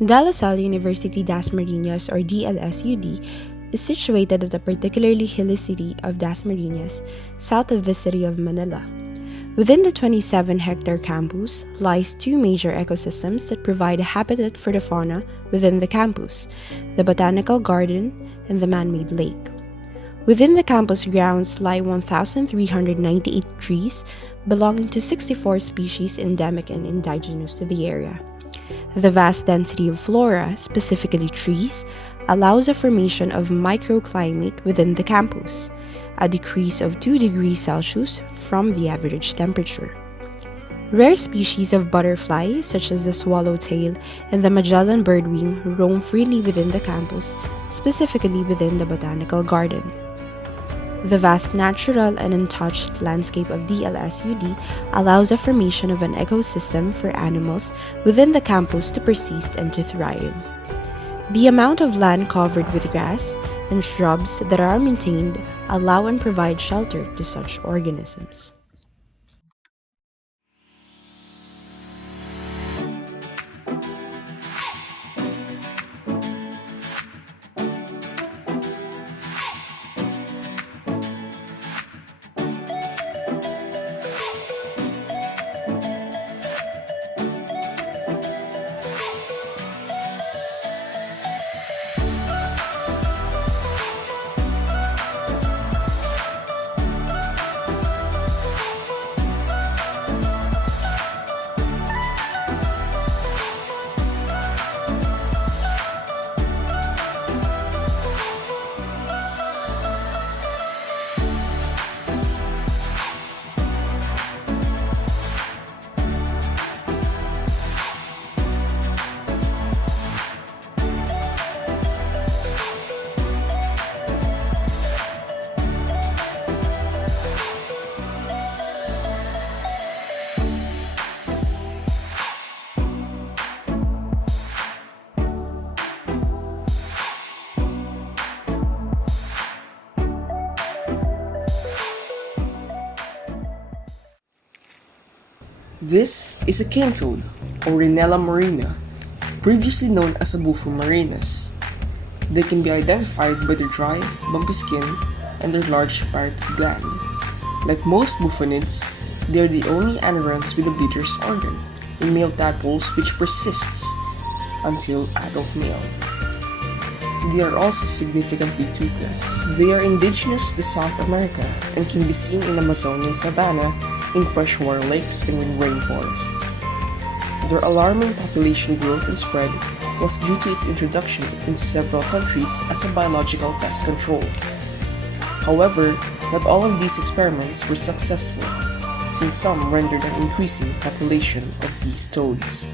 De La Salle University Dasmariñas, or DLSUD, is situated at the particularly hilly city of Dasmariñas, south of the city of Manila. Within the 27-hectare campus lies two major ecosystems that provide a habitat for the fauna within the campus, the botanical garden and the man-made lake. Within the campus grounds lie 1,398 trees belonging to 64 species endemic and indigenous to the area. The vast density of flora, specifically trees, allows a formation of microclimate within the campus, a decrease of 2 degrees Celsius from the average temperature. Rare species of butterfly, such as the swallowtail and the Magellan birdwing, roam freely within the campus, specifically within the botanical garden. The vast natural and untouched landscape of DLSUD allows a formation of an ecosystem for animals within the campus to persist and to thrive. The amount of land covered with grass and shrubs that are maintained allow and provide shelter to such organisms. This is a king toad, or Rhinella marina, previously known as a Bufo marinus. They can be identified by their dry, bumpy skin and their large parotid gland. Like most bufonids, they are the only anaerons with a bleeder's organ in male tadpoles, which persists until adult male. They are also significantly toothless. They are indigenous to South America and can be seen in Amazonian savanna, in freshwater lakes, and in rainforests. Their alarming population growth and spread was due to its introduction into several countries as a biological pest control. However, not all of these experiments were successful, since some rendered an increasing population of these toads.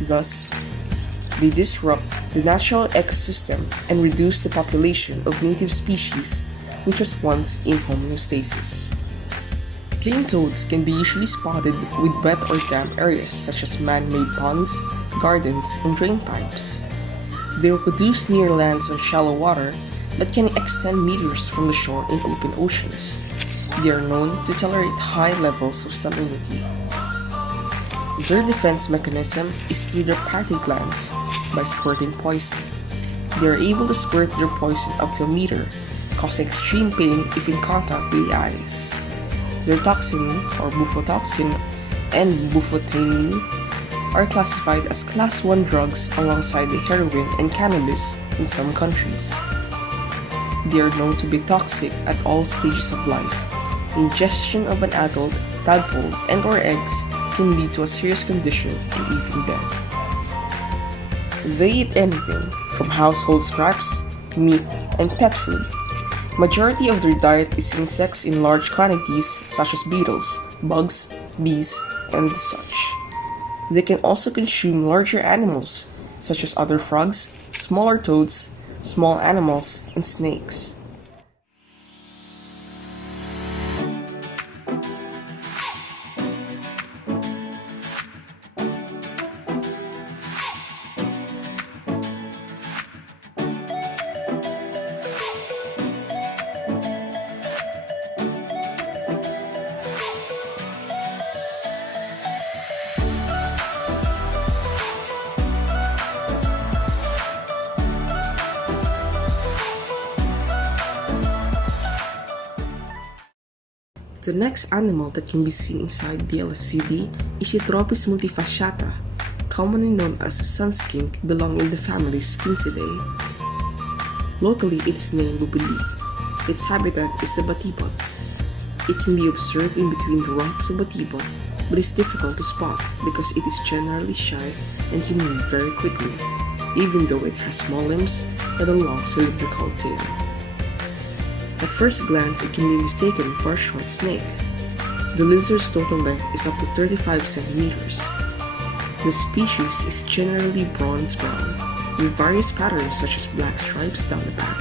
Thus, they disrupt the natural ecosystem and reduce the population of native species which was once in homeostasis. Cane toads can be usually spotted with wet or damp areas such as man-made ponds, gardens, and drain pipes. They reproduce near lands or shallow water but can extend meters from the shore in open oceans. They are known to tolerate high levels of salinity. Their defense mechanism is through their parotid glands by squirting poison. They are able to squirt their poison up to a meter, causing extreme pain if in contact with the eyes. Their toxin, or bufotoxin, and bufotenine are classified as Class 1 drugs alongside the heroin and cannabis in some countries. They are known to be toxic at all stages of life. Ingestion of an adult tadpole and or eggs can lead to a serious condition and even death. They eat anything from household scraps, meat, and pet food. Majority of their diet is insects in large quantities such as beetles, bugs, bees, and such. They can also consume larger animals such as other frogs, smaller toads, small animals, and snakes. The next animal that can be seen inside the LSUD is Eutropis multifasciata, commonly known as a sun skink belonging in the family Skincidae. Locally, it is named bubuli. Its habitat is the batibot. It can be observed in between the rocks of batibot, but is difficult to spot because it is generally shy and can move very quickly, even though it has small limbs and a long cylindrical tail. At first glance, it can be mistaken for a short snake. The lizard's total length is up to 35 centimeters. The species is generally bronze-brown, with various patterns such as black stripes down the back.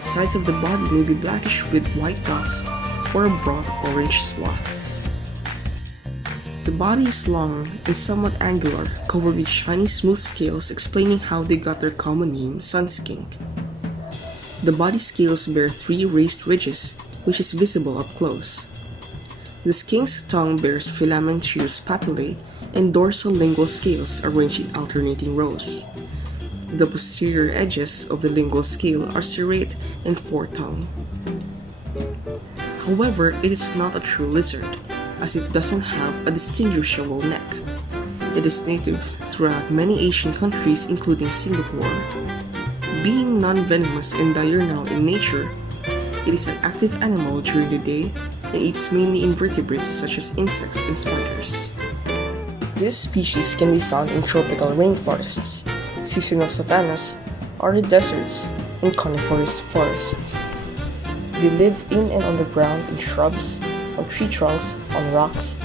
Sides of the body may be blackish with white dots or a broad orange swath. The body is long and somewhat angular, covered with shiny smooth scales, explaining how they got their common name sunskink. The body scales bear 3 raised ridges, which is visible up close. The skink's tongue bears filamentous papillae and dorsal lingual scales arranged in alternating rows. The posterior edges of the lingual scale are serrate and four-tongued. However, it is not a true lizard, as it doesn't have a distinguishable neck. It is native throughout many Asian countries including Singapore. Being non-venomous and diurnal in nature, it is an active animal during the day and eats mainly invertebrates such as insects and spiders. This species can be found in tropical rainforests, seasonal savannas, arid deserts, and coniferous forests. They live in and on the ground in shrubs, on tree trunks, on rocks,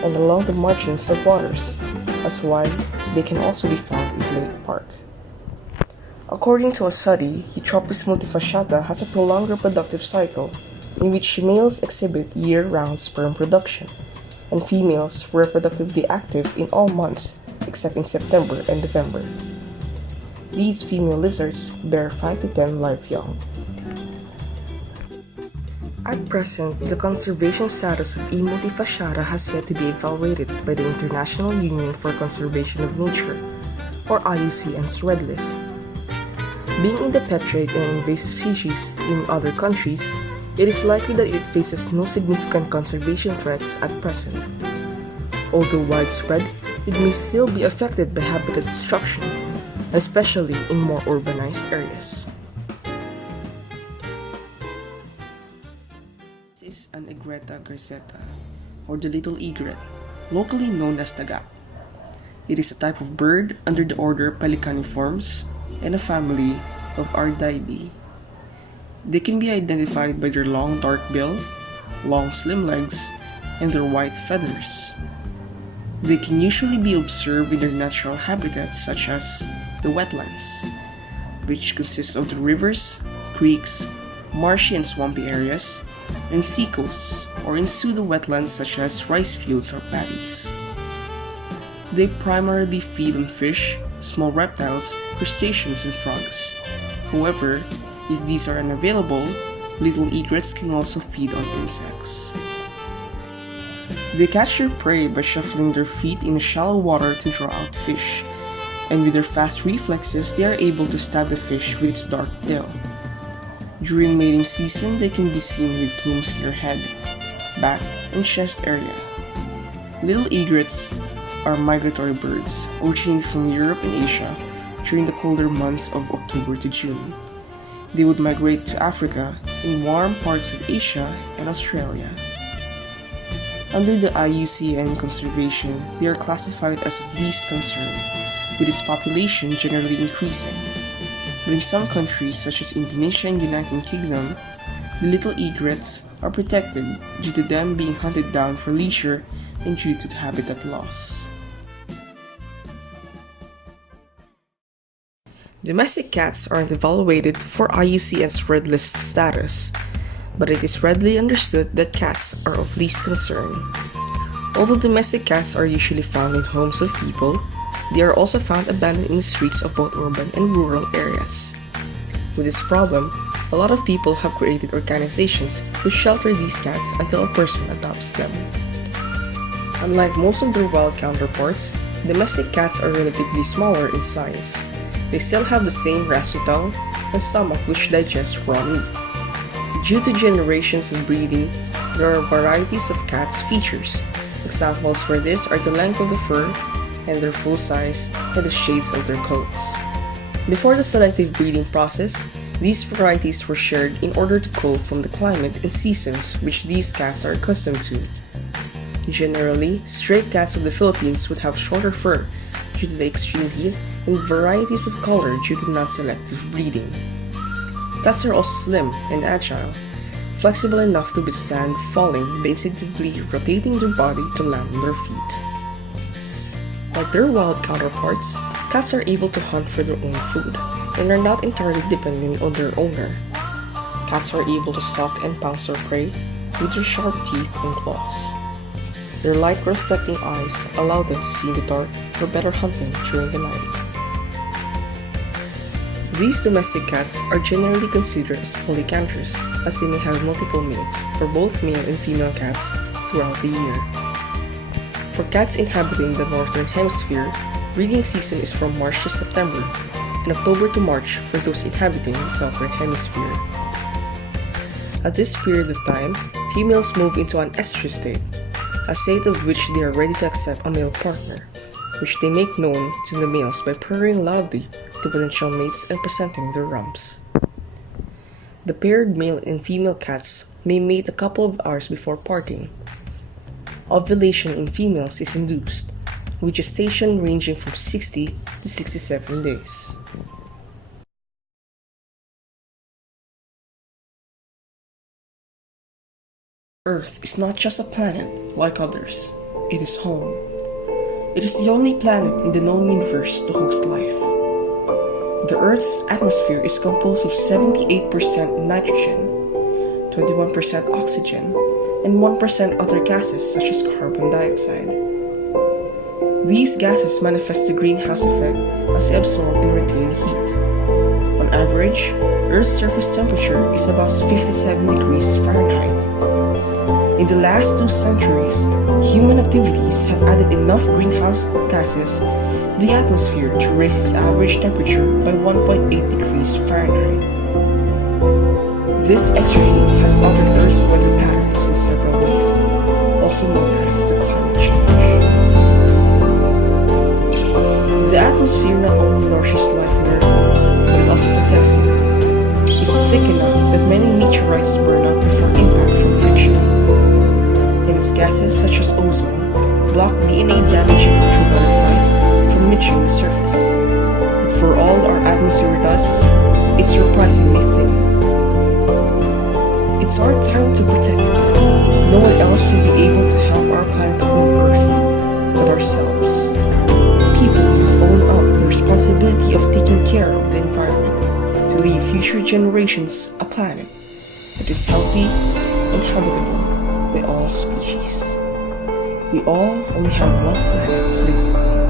and along the margins of waters. That's why they can also be found in Lake Park. According to a study, Eutropis multifasciata has a prolonged reproductive cycle in which males exhibit year-round sperm production, and females were reproductively active in all months except in September and November. These female lizards bear 5 to 10 live young. At present, the conservation status of E. multifasciata has yet to be evaluated by the International Union for Conservation of Nature, or IUCN's Red List. Being in the pet trade and invasive species in other countries, it is likely that it faces no significant conservation threats at present. Although widespread, it may still be affected by habitat destruction, especially in more urbanized areas. This is an Egretta garzetta, or the Little Egret, locally known as the It is a type of bird under the order Pelicaniformes and a family of Ardeola. They can be identified by their long dark bill, long slim legs, and their white feathers. They can usually be observed in their natural habitats such as the wetlands, which consists of the rivers, creeks, marshy and swampy areas, and seacoasts or in pseudo-wetlands such as rice fields or paddies. They primarily feed on fish, small reptiles, crustaceans, and frogs. However, if these are unavailable, little egrets can also feed on insects. They catch their prey by shuffling their feet in the shallow water to draw out fish, and with their fast reflexes they are able to stab the fish with its dark tail. During mating season, they can be seen with plumes in their head, back, and chest area. Little egrets are migratory birds originating from Europe and Asia during the colder months of October to June. They would migrate to Africa in warm parts of Asia and Australia. Under the IUCN conservation, they are classified as of least concern, with its population generally increasing. But in some countries such as Indonesia and United Kingdom, the little egrets are protected due to them being hunted down for leisure and due to habitat loss. Domestic cats aren't evaluated for IUCN's Red List status, but it is readily understood that cats are of least concern. Although domestic cats are usually found in homes of people, they are also found abandoned in the streets of both urban and rural areas. With this problem, a lot of people have created organizations which shelter these cats until a person adopts them. Unlike most of their wild counterparts, domestic cats are relatively smaller in size. They still have the same rassy tongue and stomach which digests raw meat. Due to generations of breeding, there are varieties of cats' features. Examples for this are the length of the fur, and their full size, and the shades of their coats. Before the selective breeding process, these varieties were shared in order to cope from the climate and seasons which these cats are accustomed to. Generally, stray cats of the Philippines would have shorter fur due to the extreme heat and varieties of color due to non-selective breeding. Cats are also slim and agile, flexible enough to withstand falling by instinctively rotating their body to land on their feet. Like their wild counterparts, cats are able to hunt for their own food and are not entirely dependent on their owner. Cats are able to stalk and pounce their prey with their sharp teeth and claws. Their light reflecting eyes allow them to see in the dark for better hunting during the night. These domestic cats are generally considered as polycanthous, as they may have multiple mates for both male and female cats throughout the year. For cats inhabiting the northern hemisphere, breeding season is from March to September, and October to March for those inhabiting the southern hemisphere. At this period of time, females move into an estrus state, a state of which they are ready to accept a male partner, which they make known to the males by purring loudly to potential mates and presenting their rumps. The paired male and female cats may mate a couple of hours before parting. Ovulation in females is induced, with gestation ranging from 60 to 67 days. Earth is not just a planet like others, it is home. It is the only planet in the known universe to host life. The Earth's atmosphere is composed of 78% nitrogen, 21% oxygen, and 1% other gases such as carbon dioxide. These gases manifest the greenhouse effect as they absorb and retain heat. On average, Earth's surface temperature is about 57 degrees Fahrenheit. In the last 2 centuries, human activities have added enough greenhouse gases to the atmosphere to raise its average temperature by 1.8 degrees Fahrenheit. This extra heat has altered Earth's weather patterns in several ways, also known as the climate change. The atmosphere not only nourishes life on Earth, but it also protects it. It's thick enough that many meteorites burn up before impact from friction. And its gases such as ozone block DNA-damaging ultraviolet light from reaching the surface. But for all our atmosphere does, it's surprisingly thin. It's our time to protect it. No one else will be able to help our planet home Earth but ourselves. People must own up the responsibility of taking care of the environment to leave future generations a planet that is healthy and habitable by all species. We all only have one planet to live on.